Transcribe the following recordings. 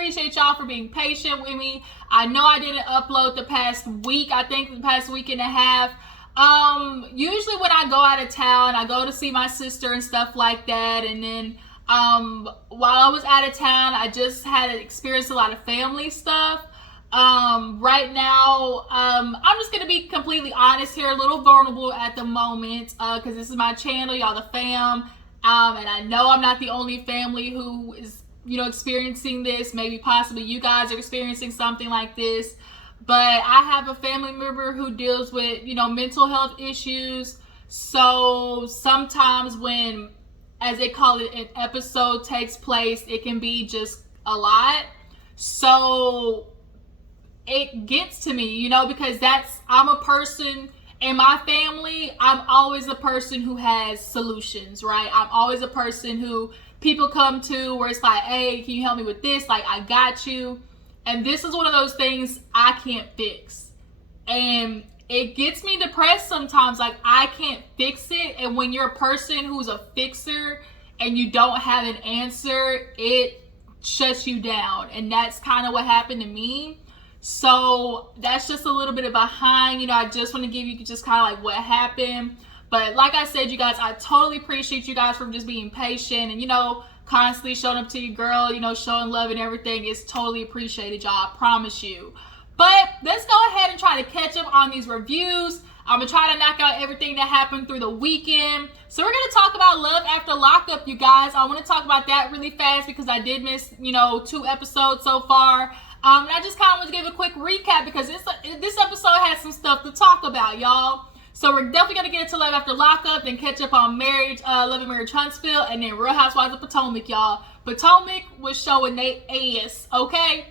appreciate y'all for being patient with me. I know I didn't upload the past week. I think the past week and a half. Usually when I go out of town, I go to see my sister and stuff like that. And then while I was out of town, I just had experienced a lot of family stuff. Right now, I'm just gonna be completely honest here, a little vulnerable at the moment, because this is my channel, y'all the fam, and I know I'm not the only family who is, experiencing this. Maybe possibly you guys are experiencing something like this, but I have a family member who deals with, mental health issues. So sometimes when, as they call it, an episode takes place, it can be just a lot. So it gets to me, because I'm a person in my family. I'm always a person who has solutions, right? I'm always a person who people come to where it's like, hey, can you help me with this? Like, I got you. And this is one of those things I can't fix. And it gets me depressed sometimes. Like, I can't fix it. And when you're a person who's a fixer and you don't have an answer, it shuts you down. And that's kind of what happened to me. So that's just a little bit of behind, I just want to give you just kind of like what happened. But like I said, you guys, I totally appreciate you guys for just being patient and, constantly showing up to your girl, showing love and everything. Is totally appreciated, y'all. I promise you. But let's go ahead and try to catch up on these reviews. I'm going to try to knock out everything that happened through the weekend. So we're going to talk about Love After Lockup, you guys. I want to talk about that really fast because I did miss, 2 episodes so far. And I just kind of want to give a quick recap because this episode has some stuff to talk about, y'all. So we're definitely going to get into Love After Lockup, then catch up on Love and Marriage Huntsville, and then Real Housewives of Potomac, y'all. Potomac was showing they ass, okay?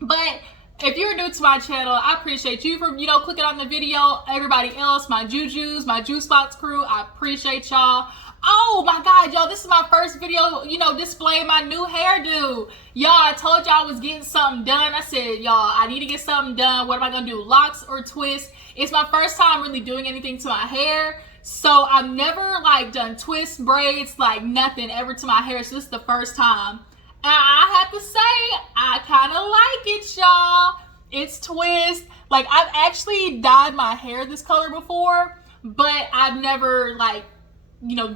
But if you're new to my channel, I appreciate you for, clicking on the video. Everybody else, my Jujus, my Juice Box crew, I appreciate y'all. Oh my God, y'all, this is my first video, displaying my new hairdo. Y'all, I told y'all I was getting something done. I said, y'all, I need to get something done. What am I gonna do, locks or twists? It's my first time really doing anything to my hair. So I've never done twists, braids, nothing ever to my hair. So this is the first time. And I have to say, I kind of like it, y'all. It's twist. I've actually dyed my hair this color before, but I've never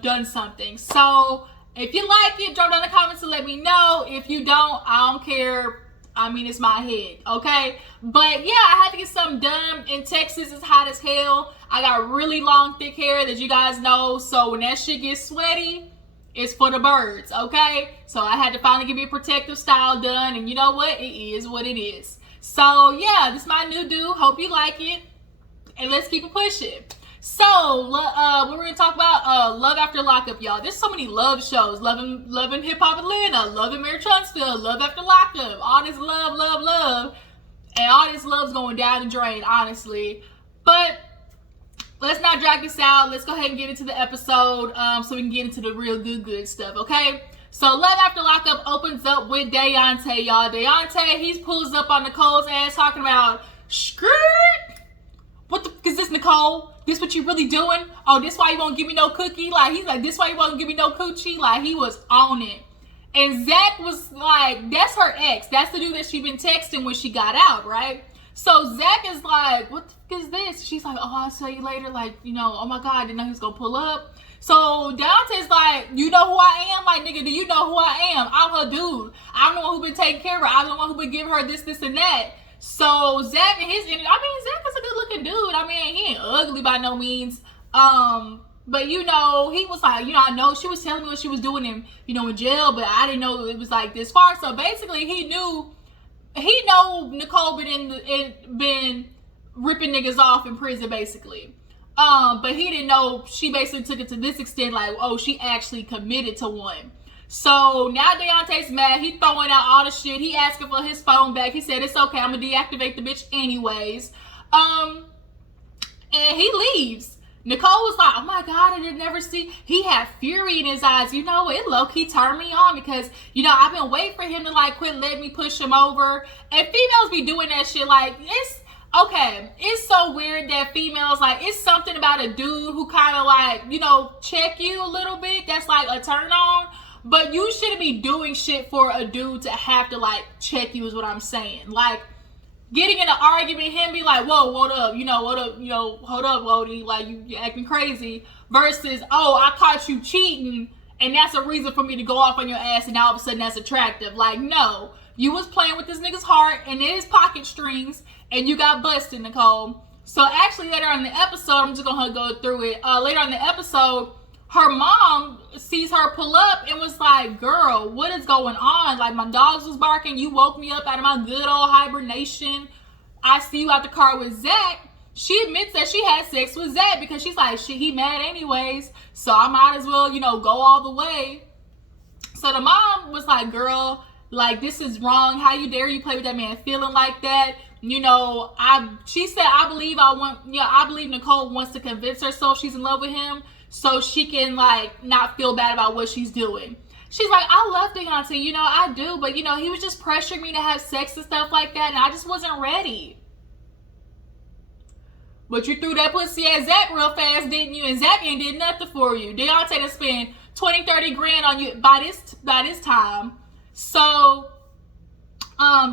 done something. So if you like it, drop down in the comments and let me know. If you don't, I don't care. I mean, it's my head, okay? But yeah, I had to get something done. In Texas, it's hot as hell. I got really long, thick hair that you guys know. So when that shit gets sweaty, it's for the birds, okay? So I had to finally get me a protective style done. And you know what? It is what it is. So yeah, this is my new do. Hope you like it. And let's keep it pushing. So, what we're going to talk about, Love After Lockup, y'all. There's so many love shows. Love and Hip Hop Atlanta, Love and Marriage Huntsville, Love After Lockup. All this love. And all this love's going down the drain, honestly. But let's not drag this out. Let's go ahead and get into the episode so we can get into the real good stuff, okay? So, Love After Lockup opens up with Daonte, y'all. Daonte, he pulls up on Nicole's ass talking about, skirt. What the f*** is this, Nicolle? This what you really doing? Oh, this why you won't give me no cookie? He's like, this why you won't give me no coochie? He was on it. And Zach was like, that's her ex. That's the dude that she been texting when she got out, right? So Zach is like, what the f*** is this? She's like, oh, I'll tell you later. Oh my God, I didn't know he was going to pull up. So Daonte's like, you know who I am? Nigga, do you know who I am? I'm her dude. I'm the one who been taking care of her. I'm the one who been giving her this, and that. So Zach and his energy, Zach is a good looking dude. He ain't ugly by no means. But he was like, I know she was telling me what she was doing in jail, but I didn't know it was this far. So basically he know Nicolle been ripping niggas off in prison basically. But he didn't know she basically took it to this extent, she actually committed to one. So now Daonte's mad. He throwing out all the shit. He asking for his phone back. He said, it's okay. I'm going to deactivate the bitch anyways. And he leaves. Nicolle was like, oh my God, I didn't never see. He had fury in his eyes. It low-key turned me on because, I've been waiting for him to quit letting me push him over. And females be doing that shit. It's okay. It's so weird that females, it's something about a dude who kind of check you a little bit. That's a turn on. But you shouldn't be doing shit for a dude to have to like check you is what I'm saying. Like getting in an argument, him be like, whoa, what up? What up? Hold up, Wody. Like you acting crazy. Versus, oh, I caught you cheating and that's a reason for me to go off on your ass and all of a sudden that's attractive. Like, no. You was playing with this nigga's heart and his pocket strings and you got busted, Nicolle. So actually later on in the episode, I'm just gonna go through it. Later on in the episode, her mom sees her pull up and was like, girl, what is going on? Like my dogs was barking. You woke me up out of my good old hibernation. I see you out the car with Zach. She admits that she had sex with Zach because she's like, shit, he mad anyways. So I might as well, go all the way. So the mom was like, girl, like this is wrong. How you dare you play with that man feeling like that? She said, I believe Nicolle wants to convince herself she's in love with him so she can like not feel bad about what she's doing. She's like, I love Daonte, I do, but he was just pressuring me to have sex and stuff like that and I just wasn't ready. But you threw that pussy at Zach real fast, didn't you? And Zach ain't did nothing for you. Daonte done spent 20, 30 grand on you by this time. So,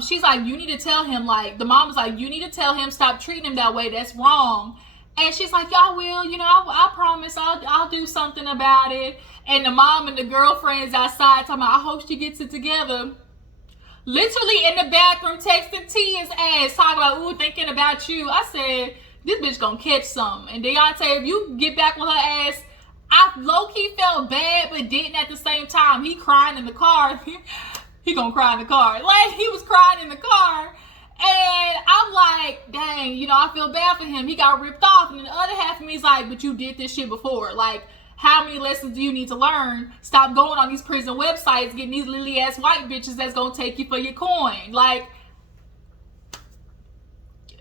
she's like, you need to tell him, like, the mom was like, you need to tell him, stop treating him that way. That's wrong. And she's like, y'all will, I promise I'll do something about it. And the mom and the girlfriend is outside talking about, I hope she gets it together. Literally in the bathroom texting T his ass, talking about, ooh, thinking about you. I said, this bitch gonna catch something. And Daonte, if you get back with her ass, I low-key felt bad, but didn't at the same time. He crying in the car. He gonna cry in the car. Like, he was crying in the car. And I'm like, dang, I feel bad for him. He got ripped off. And then the other half of me is like, but you did this shit before. Like, how many lessons do you need to learn? Stop going on these prison websites, getting these lily-ass white bitches that's gonna take you for your coin. Like,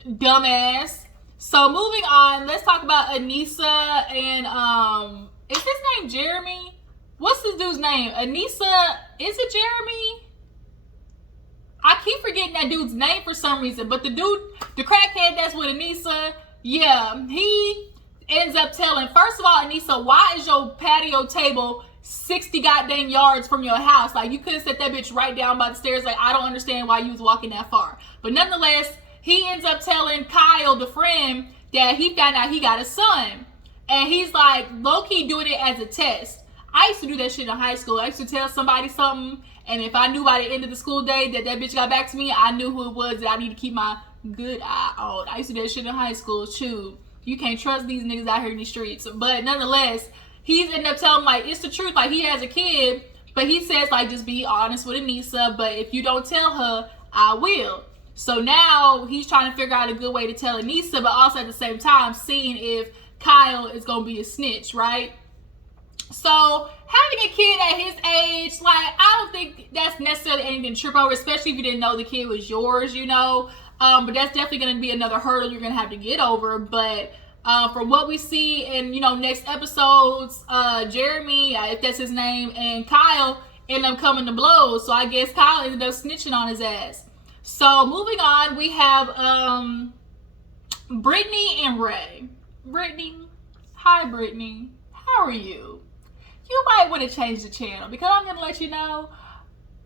dumbass. So moving on, let's talk about Anissa and is his name Jeremy? What's this dude's name? Anissa, is it Jeremy? I keep forgetting that dude's name for some reason, but the dude, the crackhead that's with Anissa, yeah, he ends up telling, first of all, Anissa, why is your patio table 60 goddamn yards from your house? Like, you could have set that bitch right down by the stairs. Like, I don't understand why you was walking that far. But nonetheless, he ends up telling Kyle, the friend, that he found out he got a son. And he's like, low-key doing it as a test. I used to do that shit in high school. I used to tell somebody something, and if I knew by the end of the school day that that bitch got back to me, I knew who it was that I need to keep my good eye on. I used to do that shit in high school, too. You can't trust these niggas out here in these streets. But nonetheless, he's ended up telling, like, it's the truth. Like, he has a kid, but he says, like, just be honest with Anissa, but if you don't tell her, I will. So now he's trying to figure out a good way to tell Anissa, but also at the same time seeing if Kyle is going to be a snitch, right? So having a kid at his age, like, I don't think that's necessarily anything to trip over, especially if you didn't know the kid was yours, but that's definitely going to be another hurdle you're going to have to get over. But from what we see in, next episodes, Jeremy, if that's his name, and Kyle end up coming to blows. So I guess Kyle ended up snitching on his ass. So moving on, we have Brittany and Ray. Brittany, hi Brittany, how are you? You might want to change the channel because I'm going to let you know,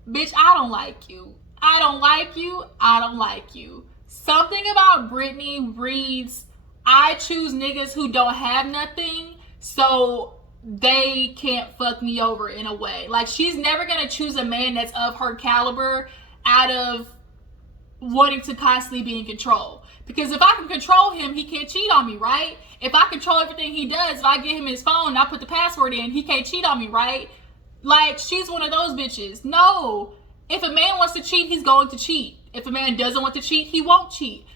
bitch, I don't like you. I don't like you. I don't like you. Something about Brittany reads, I choose niggas who don't have nothing so they can't fuck me over in a way. Like, she's never going to choose a man that's of her caliber out of wanting to constantly be in control. Because if I can control him, he can't cheat on me, right? If I control everything he does, if I get him his phone and I put the password in, he can't cheat on me, right? Like, she's one of those bitches. No. If a man wants to cheat, he's going to cheat. If a man doesn't want to cheat, he won't cheat.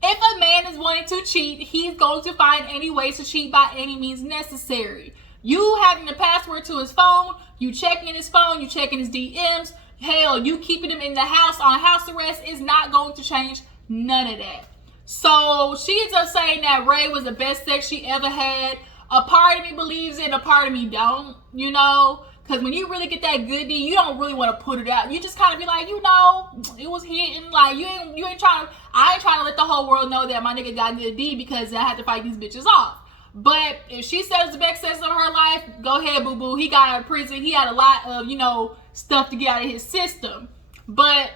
If a man is wanting to cheat, he's going to find any ways to cheat by any means necessary. You having the password to his phone, you checking his phone, you checking his DMs, hell, you keeping him in the house on house arrest is not going to change none of that. So she ends up saying that Ray was the best sex she ever had. A part of me believes it, a part of me don't, because when you really get that good D, you don't really want to put it out. You just kind of be like, it was hitting. Like, I ain't trying to let the whole world know that my nigga got good D because I had to fight these bitches off. But if she says the best success of her life, go ahead, boo boo. He got out of prison. He had a lot of, stuff to get out of his system. But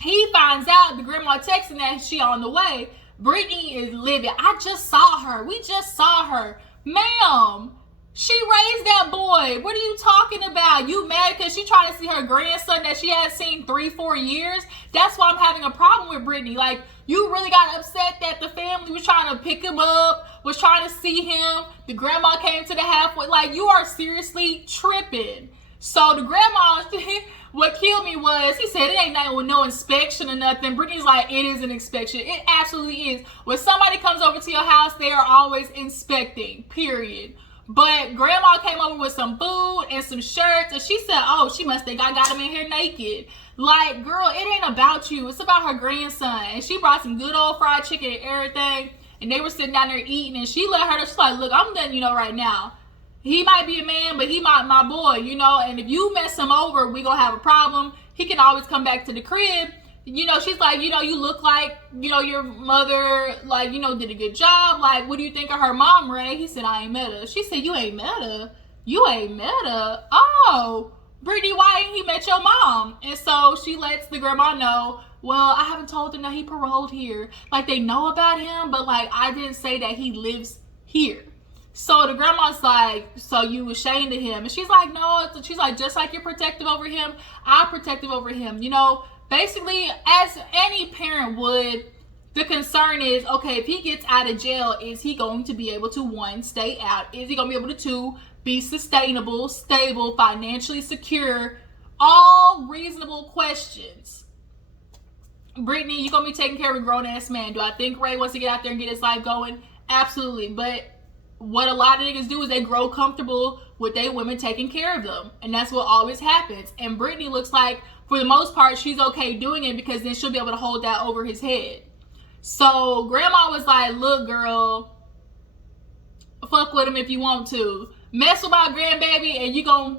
he finds out the grandma texting that she on the way. Brittany is living. I just saw her. We just saw her. Ma'am, she raised that boy. What are you talking about? You mad because she trying to see her grandson that she has seen 3-4 years? That's why I'm having a problem with Brittany. Like, you really got upset that the family was trying to pick him up, was trying to see him. The grandma came to the halfway. Like, you are seriously tripping. So the grandma, what killed me was, he said it ain't nothing with no inspection or nothing. Brittany's like, it is an inspection. It absolutely is. When somebody comes over to your house, they are always inspecting, period. But grandma came over with some food and some shirts, and she said, oh, she must think I got him in here naked. Like, girl, it ain't about you. It's about her grandson. And she brought some good old fried chicken and everything, and they were sitting down there eating, and she let her, she's like, look, I'm letting you know right now. He might be a man, but he my boy, and if you mess him over, we gonna have a problem. He can always come back to the crib. She's like, you look like, your mother, like, did a good job. Like, what do you think of her mom, Ray? He said, I ain't met her. She said, you ain't met her? You ain't met her? Oh, Brittany, why ain't he met your mom? And so she lets the grandma know, well, I haven't told them that he paroled here. Like, they know about him, but, like, I didn't say that he lives here. So the grandma's like, so you ashamed of him? And she's like, no. She's like, just like you're protective over him, I'm protective over him. Basically, as any parent would, the concern is, okay, if he gets out of jail, is he going to be able to, one, stay out? Is he going to be able to, two, be sustainable, stable, financially secure? All reasonable questions. Brittany, you're going to be taking care of a grown-ass man. Do I think Ray wants to get out there and get his life going? Absolutely. But what a lot of niggas do is they grow comfortable with their women taking care of them. And that's what always happens. And Brittany looks like, for the most part, she's okay doing it because then she'll be able to hold that over his head. So grandma was like, look, girl, fuck with him if you want to. Mess with my grandbaby and you gon'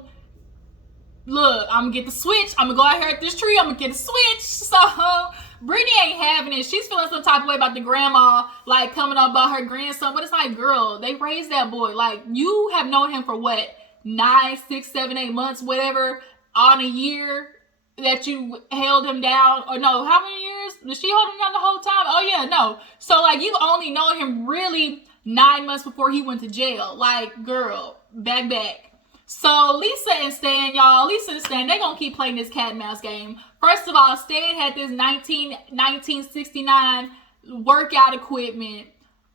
look, I'm gonna get the switch. I'm gonna go out here at this tree. I'm gonna get a switch. So Brittany ain't having it. She's feeling some type of way about the grandma, like, coming up about her grandson. But it's like, girl, they raised that boy. Like, you have known him for what? 9, 6, 7, 8 months, whatever, on a year that you held him down. Or no, how many years? Did she hold him down the whole time? Oh, yeah, no. So, like, you've only known him really 9 months before he went to jail. Like, girl, back. So Lisa and Stan, y'all, they gonna keep playing this cat and mouse game. First of all, Stan had this 1969 workout equipment.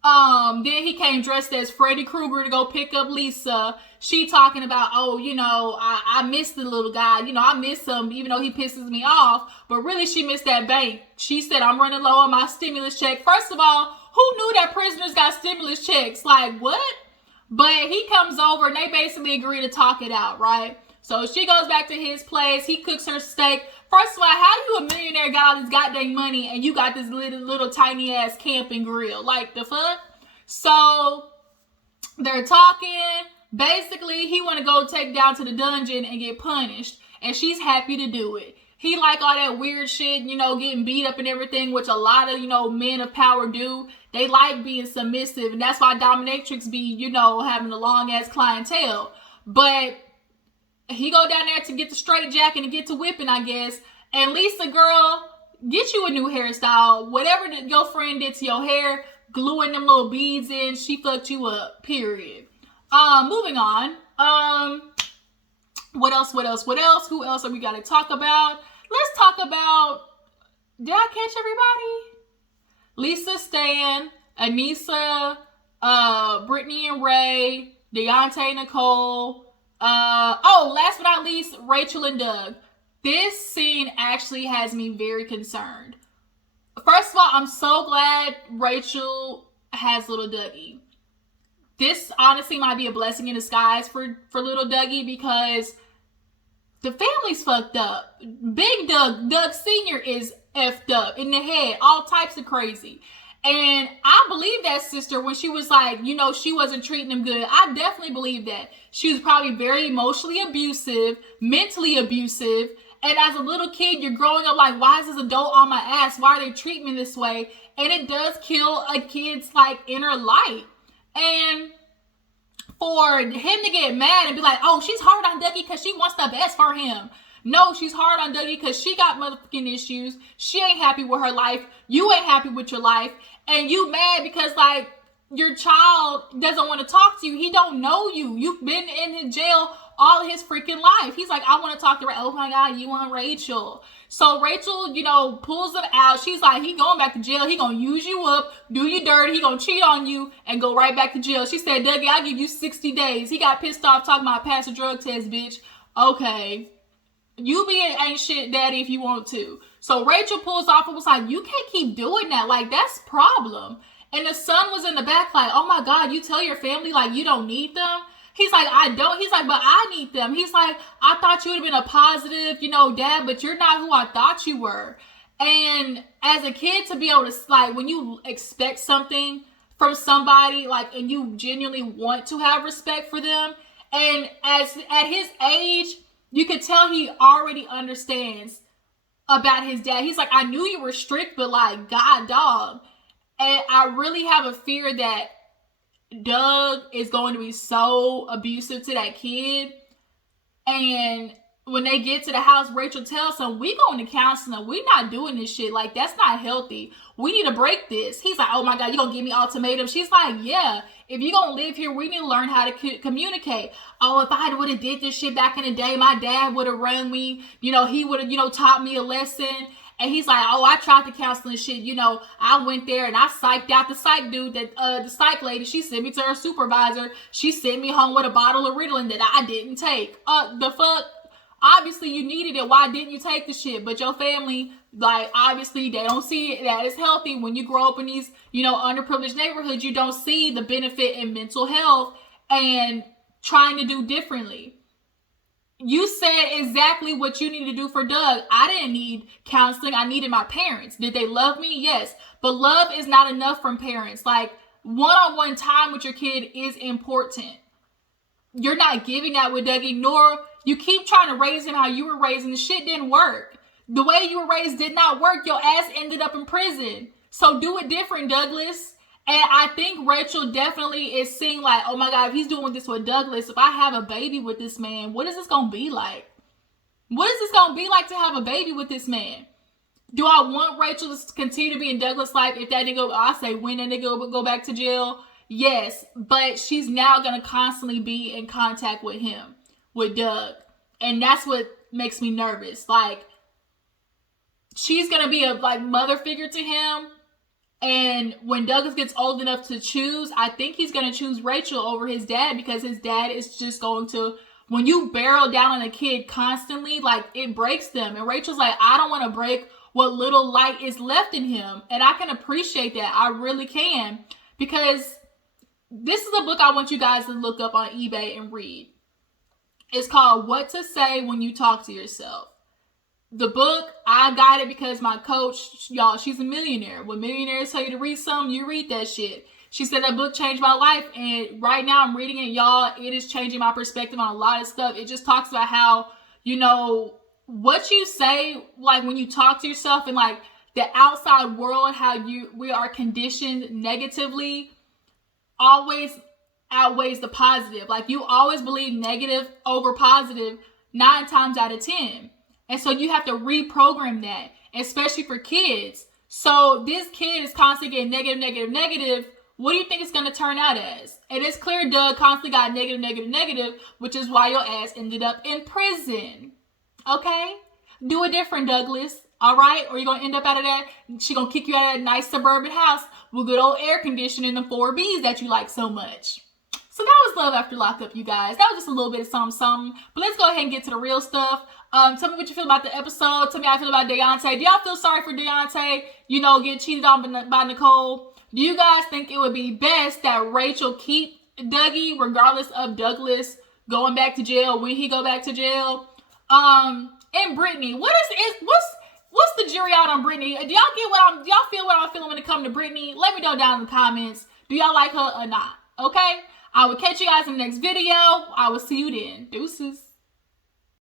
Then he came dressed as Freddy Krueger to go pick up Lisa. She talking about, I miss the little guy. I miss him even though he pisses me off. But really, she missed that bank. She said, I'm running low on my stimulus check. First of all, who knew that prisoners got stimulus checks? Like, what? But he comes over and they basically agree to talk it out, right? So she goes back to his place. He cooks her steak. First of all, how you a millionaire, got all this goddamn money and you got this little tiny ass camping grill? Like, the fuck? So they're talking. Basically, he want to go take down to the dungeon and get punished. And she's happy to do it. He like all that weird shit, getting beat up and everything, which a lot of, men of power do. They like being submissive, and that's why dominatrix be, having a long-ass clientele. But he go down there to get the straight jacket and get to whipping, I guess. And Lisa, girl, get you a new hairstyle. Whatever your friend did to your hair, gluing them little beads in, she fucked you up, period. Moving on. What else? Who else are we got to talk about? Let's talk about, did I catch everybody? Lisa, Stan, Anissa, Brittany and Ray, Daonte, Nicolle. Last but not least, Rachel and Doug. This scene actually has me very concerned. First of all, I'm so glad Rachel has little Dougie. This honestly might be a blessing in disguise for little Dougie because the family's fucked up. Big Doug Sr. is effed up in the head, all types of crazy. And I believe that sister when she was like, she wasn't treating him good. I definitely believe that. She was probably very emotionally abusive, mentally abusive. And as a little kid, you're growing up like, why is this adult on my ass? Why are they treating me this way? And it does kill a kid's like inner light. And for him to get mad and be like, oh, she's hard on Dougie because she wants the best for him. No, she's hard on Dougie because she got motherfucking issues. She ain't happy with her life. You ain't happy with your life. And you mad because, like, your child doesn't want to talk to you. He don't know you. You've been in his jail all his freaking life. He's like, I want to talk to Rachel. Oh my God, you want Rachel. So Rachel, pulls him out. She's like, he going back to jail. He gonna use you up, do you dirty. He gonna cheat on you and go right back to jail. She said, Dougie, I'll give you 60 days. He got pissed off talking about pass a drug test, bitch. Okay. You be an ain't shit daddy if you want to. So Rachel pulls off and was like, you can't keep doing that. Like, that's problem. And the son was in the back like, oh my God, you tell your family like you don't need them? He's like, I don't. He's like, but I need them. He's like, I thought you would have been a positive, dad, but you're not who I thought you were. And as a kid, to be able to, like, when you expect something from somebody, like, and you genuinely want to have respect for them, and at his age, you could tell he already understands about his dad. He's like, I knew you were strict, but like, God, dog. And I really have a fear that Doug is going to be so abusive to that kid. And when they get to the house, Rachel tells him, we going to counseling. We not doing this shit. Like, that's not healthy. We need to break this. He's like, oh my God, you going to give me ultimatum? She's like, yeah. If you going to live here, we need to learn how to communicate. Oh, if I would have did this shit back in the day, my dad would have run me. He would have, taught me a lesson. And he's like, oh, I tried the counseling shit. I went there and I psyched out the psych dude, that the psych lady. She sent me to her supervisor. She sent me home with a bottle of Ritalin that I didn't take. The fuck? Obviously, you needed it. Why didn't you take the shit? But your family, like, obviously, they don't see it that it's healthy. When you grow up in these, underprivileged neighborhoods, you don't see the benefit in mental health and trying to do differently. You said exactly what you need to do for Doug. I didn't need counseling. I needed my parents. Did they love me? Yes. But love is not enough from parents. Like, one-on-one time with your kid is important. You're not giving that with Dougie, nor you keep trying to raise him how you were raised, and the shit didn't work. The way you were raised did not work. Your ass ended up in prison. So do it different, Douglas. And I think Rachel definitely is seeing like, oh my God, if he's doing this with Douglas, if I have a baby with this man, what is this going to be like? What is this going to be like to have a baby with this man? Do I want Rachel to continue to be in Douglas' life? If that nigga, I say when that nigga would go back to jail, yes. But she's now going to constantly be in contact with him, with Doug. And that's what makes me nervous. Like, she's going to be a like mother figure to him. And when Douglas gets old enough to choose, I think he's going to choose Rachel over his dad, because his dad is just going to, when you barrel down on a kid constantly, like, it breaks them. And Rachel's like, I don't want to break what little light is left in him. And I can appreciate that. I really can. Because this is a book I want you guys to look up on eBay and read. It's called What to Say When You Talk to Yourself. The book, I got it because my coach, y'all, she's a millionaire. When millionaires tell you to read something, you read that shit. She said that book changed my life, and right now I'm reading it, y'all. It is changing my perspective on a lot of stuff. It just talks about how, what you say, like, when you talk to yourself, and like the outside world, how we are conditioned negatively always outweighs the positive. Like, you always believe negative over positive 9 times out of 10. And so you have to reprogram that, especially for kids. So this kid is constantly getting negative. What do you think it's going to turn out as? And it's clear Doug constantly got negative, which is why your ass ended up in prison. Okay? Do it different, Douglas. All right? Or you're going to end up out of that. She's going to kick you out of that nice suburban house with good old air conditioning and 4Bs that you like so much. So that was Love After Lockup, you guys. That was just a little bit of something. But let's go ahead and get to the real stuff. Tell me what you feel about the episode. Tell me how you feel about Daonte. Do y'all feel sorry for Daonte, getting cheated on by Nicolle? Do you guys think it would be best that Rachel keep Dougie regardless of Douglas going back to jail when he go back to jail? And Brittany, what's the jury out on Brittany? Do y'all feel what I'm feeling when it comes to Brittany? Let me know down in the comments. Do y'all like her or not? Okay? I will catch you guys in the next video. I will see you then. Deuces.